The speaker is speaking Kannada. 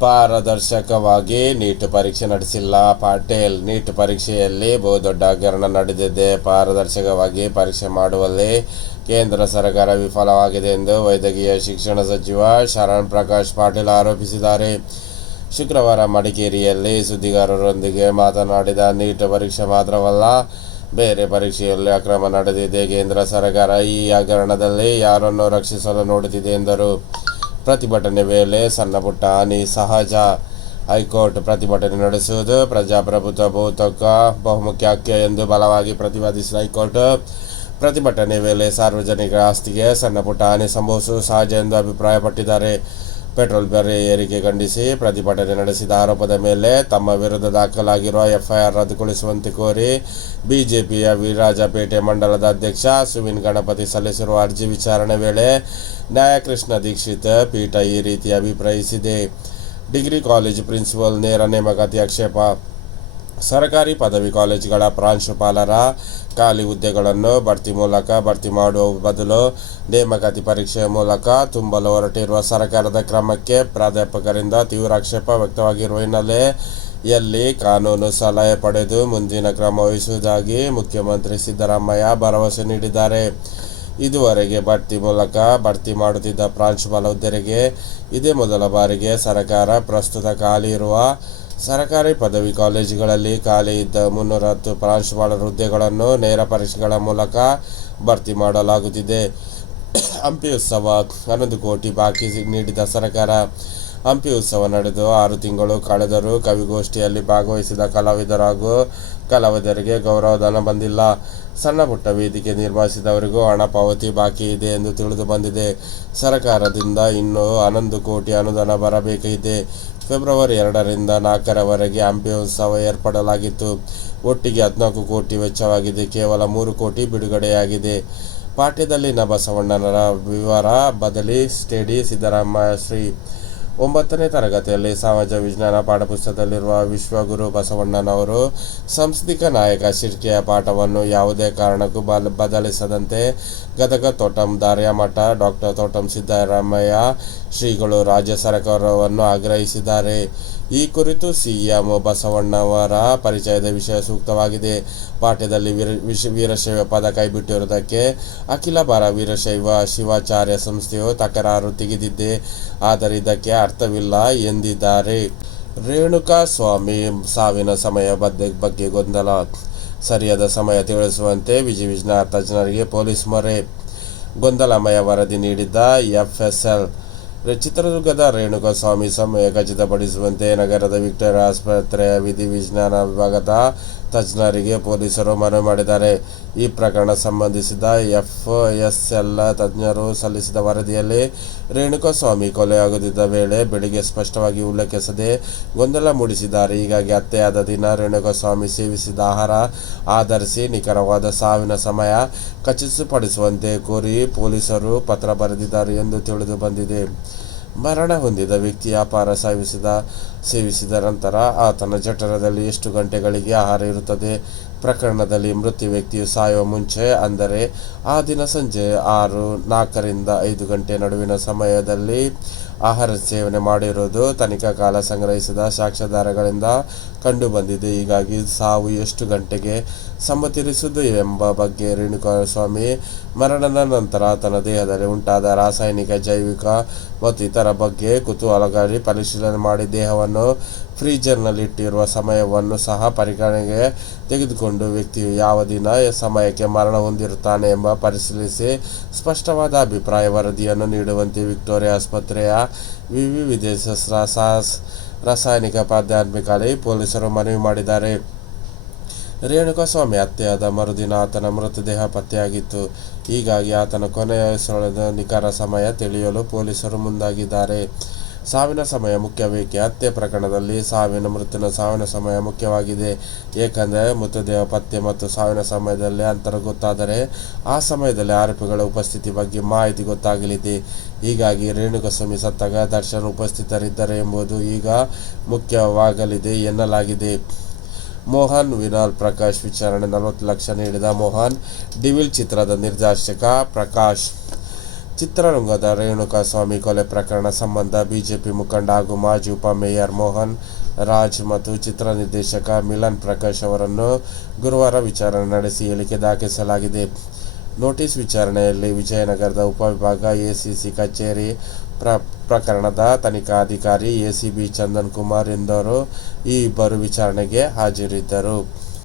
ಪಾರದರ್ಶಕವಾಗಿ ನೀಟ್ ಪರೀಕ್ಷೆ ನಡೆಸಿಲ್ಲ. ಪಾಟೇಲ್ ನೀಟ್ ಪರೀಕ್ಷೆಯಲ್ಲಿ ಬಹು ದೊಡ್ಡ ಹಗರಣ ನಡೆದಿದೆ. ಪಾರದರ್ಶಕವಾಗಿ ಪರೀಕ್ಷೆ ಮಾಡುವಲ್ಲಿ ಕೇಂದ್ರ ಸರ್ಕಾರ ವಿಫಲವಾಗಿದೆ ಎಂದು ವೈದ್ಯಕೀಯ ಶಿಕ್ಷಣ ಸಚಿವ ಶರಣ್ ಪ್ರಕಾಶ್ ಪಾಟೀಲ್ ಆರೋಪಿಸಿದ್ದಾರೆ. ಶುಕ್ರವಾರ ಮಡಿಕೇರಿಯಲ್ಲಿ ಸುದ್ದಿಗಾರರೊಂದಿಗೆ ಮಾತನಾಡಿದ ನೀಟ್ ಪರೀಕ್ಷೆ ಮಾತ್ರವಲ್ಲ, ಬೇರೆ ಪರೀಕ್ಷೆಯಲ್ಲಿ ಅಕ್ರಮ ನಡೆದಿದೆ. ಕೇಂದ್ರ ಸರ್ಕಾರ ಈ ಹಗರಣದಲ್ಲಿ ಯಾರನ್ನು ರಕ್ಷಿಸಲು ನೋಡುತ್ತಿದೆ ಎಂದರು. ಪ್ರತಿಭಟನೆ ವೇಳೆ ಸಣ್ಣ ಪುಟ್ಟ ಹಾನಿ ಸಹಜ ಹೈಕೋರ್ಟ್ ಪ್ರತಿಭಟನೆ ನಡೆಸುವುದು ಪ್ರಜಾಪ್ರಭುತ್ವ ಬಹುತೇಕ ಬಹುಮುಖ್ಯ ಹಕ್ಕು ಎಂದು ಬಲವಾಗಿ ಪ್ರತಿಪಾದಿಸಿದ ಹೈಕೋರ್ಟ್ ಪ್ರತಿಭಟನೆ ವೇಳೆ ಸಾರ್ವಜನಿಕ ಆಸ್ತಿಗೆ ಸಣ್ಣಪುಟ್ಟ ಹಾನಿ ಸಂಭವಿಸುವುದು ಸಹಜ ಎಂದು ಅಭಿಪ್ರಾಯಪಟ್ಟಿದ್ದಾರೆ. ಪೆಟ್ರೋಲ್ ಬೆಲೆ ಏರಿಕೆ ಖಂಡಿಸಿ ಪ್ರತಿಭಟನೆ ನಡೆಸಿದ ಆರೋಪದ ಮೇಲೆ ತಮ್ಮ ವಿರುದ್ಧ ದಾಖಲಾಗಿರುವ ಎಫ್ಐಆರ್ ರದ್ದುಗೊಳಿಸುವಂತೆ ಕೋರಿ ಬಿಜೆಪಿಯ ವಿರಾಜಪೇಟೆ ಮಂಡಲದ ಅಧ್ಯಕ್ಷ ಸುವಿನ್ ಗಣಪತಿ ಸಲ್ಲಿಸಿರುವ ಅರ್ಜಿ ವಿಚಾರಣೆ ವೇಳೆ ನ್ಯಾಯಕೃಷ್ಣ ದೀಕ್ಷಿತ್ ಪೀಠ ಈ ರೀತಿ ಅಭಿಪ್ರಾಯಿಸಿದೆ. ಡಿಗ್ರಿ ಕಾಲೇಜು ಪ್ರಿನ್ಸಿಪಲ್ ನೇರ ನೇಮಕಾತಿ ಆಕ್ಷೇಪ ಸರ್ಕಾರಿ ಪದವಿ ಕಾಲೇಜುಗಳ ಪ್ರಾಂಶುಪಾಲರ ಖಾಲಿ ಹುದ್ದೆಗಳನ್ನು ಭರ್ತಿ ಮೂಲಕ ಭರ್ತಿ ಮಾಡುವ ಬದಲು ನೇಮಕಾತಿ ಪರೀಕ್ಷೆಯ ಮೂಲಕ ತುಂಬಲು ಹೊರಟಿರುವ ಸರ್ಕಾರದ ಕ್ರಮಕ್ಕೆ ಪ್ರಾಧ್ಯಾಪಕರಿಂದ ತೀವ್ರ ಆಕ್ಷೇಪ ವ್ಯಕ್ತವಾಗಿರುವ ಹಿನ್ನೆಲೆಯಲ್ಲಿ ಕಾನೂನು ಸಲಹೆ ಪಡೆದು ಮುಂದಿನ ಕ್ರಮ ವಹಿಸುವುದಾಗಿ ಮುಖ್ಯಮಂತ್ರಿ ಸಿದ್ದರಾಮಯ್ಯ ಭರವಸೆ ನೀಡಿದ್ದಾರೆ. ಇದುವರೆಗೆ ಬಡ್ತಿ ಮೂಲಕ ಭರ್ತಿ ಮಾಡುತ್ತಿದ್ದ ಪ್ರಾಂಶುಪಾಲ ಹುದ್ದೆಗೆ ಇದೇ ಮೊದಲ ಬಾರಿಗೆ ಸರ್ಕಾರ ಪ್ರಸ್ತುತ ಖಾಲಿ ಇರುವ ಸರ್ಕಾರಿ ಪದವಿ ಕಾಲೇಜುಗಳಲ್ಲಿ ಖಾಲಿ ಇದ್ದ ಮುನ್ನೂರ ಹತ್ತು ಪ್ರಾಂಶುಪಾಲರ ಹುದ್ದೆಗಳನ್ನು ನೇರ ಪರೀಕ್ಷೆಗಳ ಮೂಲಕ ಭರ್ತಿ ಮಾಡಲಾಗುತ್ತಿದೆ. ಹಂಪಿ ಉತ್ಸವ ಹನ್ನೊಂದು ಕೋಟಿ ಬಾಕಿ ನೀಡಿದ ಸರ್ಕಾರ. ಹಂಪಿ ಉತ್ಸವ ನಡೆದು ಆರು ತಿಂಗಳು ಕಳೆದರೂ ಕವಿಗೋಷ್ಠಿಯಲ್ಲಿ ಭಾಗವಹಿಸಿದ ಕಲಾವಿದರು ಹಾಗೂ ಕಲಾವಿದರಿಗೆ ಗೌರವಧನ ಬಂದಿಲ್ಲ. ಸಣ್ಣ ಪುಟ್ಟ ವೇದಿಕೆ ನಿರ್ಮಿಸಿದವರಿಗೂ ಹಣ ಪಾವತಿ ಬಾಕಿ ಇದೆ ಎಂದು ತಿಳಿದು ಬಂದಿದೆ. ಸರ್ಕಾರದಿಂದ ಇನ್ನೂ ಹನ್ನೊಂದು ಕೋಟಿ ಅನುದಾನ ಬರಬೇಕಿದೆ ಫೆಬ್ರವರಿ ಎರಡರಿಂದ ನಾಲ್ಕರವರೆಗೆ ಹಂಪಿ ಉತ್ಸವ ಏರ್ಪಡಲಾಗಿತ್ತು. ಒಟ್ಟಿಗೆ ಹದಿನಾಲ್ಕು ಕೋಟಿ ವೆಚ್ಚವಾಗಿದೆ. ಕೇವಲ ಮೂರು ಕೋಟಿ ಬಿಡುಗಡೆಯಾಗಿದೆ. ಪಾಠ್ಯದಲ್ಲಿನ ಬಸವಣ್ಣನರ ವಿವರ, ಬದಲಿ ಸ್ಟೇಡಿ ಸಿದ್ದರಾಮಯ್ಯ ಶ್ರೀ ಒಂಬತ್ತನೇ ತರಗತಿಯಲ್ಲಿ ಸಮಾಜ ವಿಜ್ಞಾನ ಪಾಠಪುಸ್ತಕದಲ್ಲಿರುವ ವಿಶ್ವಗುರು ಬಸವಣ್ಣನವರು ಸಾಂಸ್ಕೃತಿಕ ನಾಯಕ ಶಿರ್ಕೆಯ ಪಾಠವನ್ನು ಯಾವುದೇ ಕಾರಣಕ್ಕೂ ಬದಲಿಸದಂತೆ ಗದಗ ತೋಟಂ ದಾರ್ಯಮಠ ಡಾಕ್ಟರ್ ತೋಟಂ ಸಿದ್ದರಾಮಯ್ಯ ಶ್ರೀಗಳು ರಾಜ್ಯ ಸರ್ಕಾರವನ್ನು ಆಗ್ರಹಿಸಿದ್ದಾರೆ. ಈ ಕುರಿತು ಸಿಎಂ ಬಸವಣ್ಣವರ ಪರಿಚಯದ ವಿಷಯ ಸೂಕ್ತವಾಗಿದೆ. ಪಾಠ್ಯದಲ್ಲಿ ವೀರ ವೀರಶೈವ ಪದ ಕೈಬಿಟ್ಟಿರುವುದಕ್ಕೆ ಅಖಿಲ ಭಾರ ವೀರಶೈವ ಶಿವಾಚಾರ್ಯ ಸಂಸ್ಥೆಯು ತಕರಾರು ತೆಗೆದಿದ್ದೆ ಆದರೆ ಇದಕ್ಕೆ ಅರ್ಥವಿಲ್ಲ ಎಂದಿದ್ದಾರೆ. ರೇಣುಕಾ ಸ್ವಾಮಿ ಸಾವಿನ ಸಮಯ ಬಗ್ಗೆ ಗೊಂದಲ. ಸರಿಯಾದ ಸಮಯ ತಿಳಿಸುವಂತೆ ವಿಜಿ ವಿಜ್ಞಾರ್ಥ ಜನರಿಗೆ ಪೊಲೀಸ್ ಮೊರೆ. ಗೊಂದಲಮಯ ವರದಿ ನೀಡಿದ್ದ ಎಫ್ಎಸ್ಎಲ್ ಚಿತ್ರದುರ್ಗದ ರೇಣುಕಾ ಸ್ವಾಮಿ ಸಮಯ ಖಚಿತಪಡಿಸುವಂತೆ ನಗರದ ವಿಕ್ಟೋರಿಯಾ ಆಸ್ಪತ್ರೆಯ ವಿಧಿ ವಿಜ್ಞಾನ ವಿಭಾಗದ ತಜ್ಞರಿಗೆ ಪೊಲೀಸರು ಮನವಿ ಮಾಡಿದ್ದಾರೆ. ಈ ಪ್ರಕರಣ ಸಂಬಂಧಿಸಿದ ಎಫ್ಎಸ್ಎಲ್ ತಜ್ಞರು ಸಲ್ಲಿಸಿದ ವರದಿಯಲ್ಲಿ ರೇಣುಕಾಸ್ವಾಮಿ ಕೊಲೆಯಾಗುತ್ತಿದ್ದ ವೇಳೆ ಬೆಳಿಗ್ಗೆ ಸ್ಪಷ್ಟವಾಗಿ ಉಲ್ಲೇಖಿಸದೆ ಗೊಂದಲ ಮೂಡಿಸಿದ್ದಾರೆ. ಹೀಗಾಗಿ ಹತ್ಯೆಯಾದ ದಿನ ರೇಣುಕಾಸ್ವಾಮಿ ಸೇವಿಸಿದ ಆಹಾರ ಆಧರಿಸಿ ನಿಖರವಾದ ಸಾವಿನ ಸಮಯ ಖಚಿತಪಡಿಸುವಂತೆ ಕೋರಿ ಪೊಲೀಸರು ಪತ್ರ ಬರೆದಿದ್ದಾರೆ ಎಂದು ತಿಳಿದು ಬಂದಿದೆ. ಮರಣ ಹೊಂದಿದ ವ್ಯಕ್ತಿ ಅಪಾರ ಸೇವಿಸಿದ ಸೇವಿಸಿದ ನಂತರ ಆತನ ಜಠರದಲ್ಲಿ ಎಷ್ಟು ಗಂಟೆಗಳಿಗೆ ಆಹಾರ ಇರುತ್ತದೆ? ಪ್ರಕರಣದಲ್ಲಿ ಮೃತ ವ್ಯಕ್ತಿಯು ಸಾಯುವ ಮುಂಚೆ, ಅಂದರೆ ಆ ದಿನ ಸಂಜೆ ಆರು ನಾಲ್ಕರಿಂದ ಐದು ಗಂಟೆ ನಡುವಿನ ಸಮಯದಲ್ಲಿ ಆಹಾರ ಸೇವನೆ ಮಾಡಿರುವುದು ತನಿಖಾ ಕಾಲ ಸಂಗ್ರಹಿಸಿದ ಸಾಕ್ಷ್ಯಾಧಾರಗಳಿಂದ ಕಂಡುಬಂದಿದೆ. ಹೀಗಾಗಿ ಸಾವು ಎಷ್ಟು ಗಂಟೆಗೆ ಸಮ್ಮತಿರಿಸುವುದು ಎಂಬ ಬಗ್ಗೆ ರೇಣುಕಾಸ್ವಾಮಿ ಮರಣದ ನಂತರ ತನ್ನ ದೇಹದಲ್ಲಿ ಉಂಟಾದ ರಾಸಾಯನಿಕ, ಜೈವಿಕ ಮತ್ತು ಇತರ ಬಗ್ಗೆ ಕುತೂಹಲಕಾರಿ ಪರಿಶೀಲನೆ ಮಾಡಿ ದೇಹವನ್ನು ಫ್ರೀಜರ್ನಲ್ಲಿಟ್ಟಿರುವ ಸಮಯವನ್ನು ಸಹ ಪರಿಗಣನೆಗೆ ತೆಗೆದುಕೊಂಡು ವ್ಯಕ್ತಿಯು ಯಾವ ದಿನ ಸಮಯಕ್ಕೆ ಮರಣ ಹೊಂದಿರುತ್ತಾನೆ ಎಂಬ ಪರಿಶೀಲಿಸಿ ಸ್ಪಷ್ಟವಾದ ಅಭಿಪ್ರಾಯ ವರದಿಯನ್ನು ನೀಡುವಂತೆ ವಿಕ್ಟೋರಿಯಾ ಆಸ್ಪತ್ರೆಯ ವಿವಿ ವಿದೇಶ ರಾಸಾಯನಿಕ ಪ್ರಾಧ್ಯಾತ್ಮಿಕಾಲಯ ಪೊಲೀಸರು ಮನವಿ ಮಾಡಿದ್ದಾರೆ. ರೇಣುಕಾಸ್ವಾಮಿ ಹತ್ಯೆಯಾದ ಮರುದಿನ ಆತನ ಮೃತದೇಹ ಪತ್ತೆಯಾಗಿತ್ತು. ಹೀಗಾಗಿ ಆತನ ಕೊನೆಯ ಸ್ಥಳದ ನಿಖರ ಸಮಯ ತಿಳಿಯಲು ಪೊಲೀಸರು ಮುಂದಾಗಿದ್ದಾರೆ. ಸಾವಿನ ಸಮಯ ಮುಖ್ಯವೇಕೆ? ಹತ್ಯೆ ಪ್ರಕರಣದಲ್ಲಿ ಸಾವಿನ ಮೃತನ ಸಾವಿನ ಸಮಯ ಮುಖ್ಯವಾಗಿದೆ. ಏಕೆಂದರೆ ಮೃತದೇಹ ಪತ್ತೆ ಮತ್ತು ಸಾವಿನ ಸಮಯದಲ್ಲಿ ಅಂತರ ಗೊತ್ತಾದರೆ ಆ ಸಮಯದಲ್ಲಿ ಆರೋಪಿಗಳ ಉಪಸ್ಥಿತಿ ಬಗ್ಗೆ ಮಾಹಿತಿ ಗೊತ್ತಾಗಲಿದೆ. ಹೀಗಾಗಿ ರೇಣುಕಸ್ವಾಮಿ ಸತ್ತಾಗ ದರ್ಶನ್ ಉಪಸ್ಥಿತರಿದ್ದಾರೆ ಎಂಬುದು ಈಗ ಮುಖ್ಯವಾಗಲಿದೆ ಎನ್ನಲಾಗಿದೆ. ಮೋಹನ್, ವಿನಾಲ್ ಪ್ರಕಾಶ್ ವಿಚಾರಣೆ ನಲವತ್ತು ಲಕ್ಷ ನೀಡಿದ ಮೋಹನ್, ಡಿವಿಲ್ ಚಿತ್ರದ ನಿರ್ದೇಶಕ ಪ್ರಕಾಶ್. ಚಿತ್ರರಂಗದ ರೇಣುಕಾಸ್ವಾಮಿ ಕೊಲೆ ಪ್ರಕರಣ ಸಂಬಂಧ ಬಿಜೆಪಿ ಮುಖಂಡ ಹಾಗೂ ಮಾಜಿ ಉಪಮೇಯರ್ ಮೋಹನ್ ರಾಜ್ ಮತ್ತು ಚಿತ್ರ ನಿರ್ದೇಶಕ ಮಿಲನ್ ಪ್ರಕಾಶ್ ಅವರನ್ನು ಗುರುವಾರ ವಿಚಾರಣೆ ನಡೆಸಿ ಹೇಳಿಕೆ ದಾಖಲಿಸಲಾಗಿದೆ. ನೋಟಿಸ್ ವಿಚಾರಣೆಯಲ್ಲಿ ವಿಜಯನಗರದ ಉಪವಿಭಾಗ ಎಸಿಸಿ ಕಚೇರಿ ಪ್ರ ಪ್ರಕರಣದ ತನಿಖಾಧಿಕಾರಿ ಎಸಿಬಿ ಚಂದನ್ ಕುಮಾರ್ ಎಂದವರು ಈ ಇಬ್ಬರು ವಿಚಾರಣೆಗೆ ಹಾಜರಿದ್ದರು.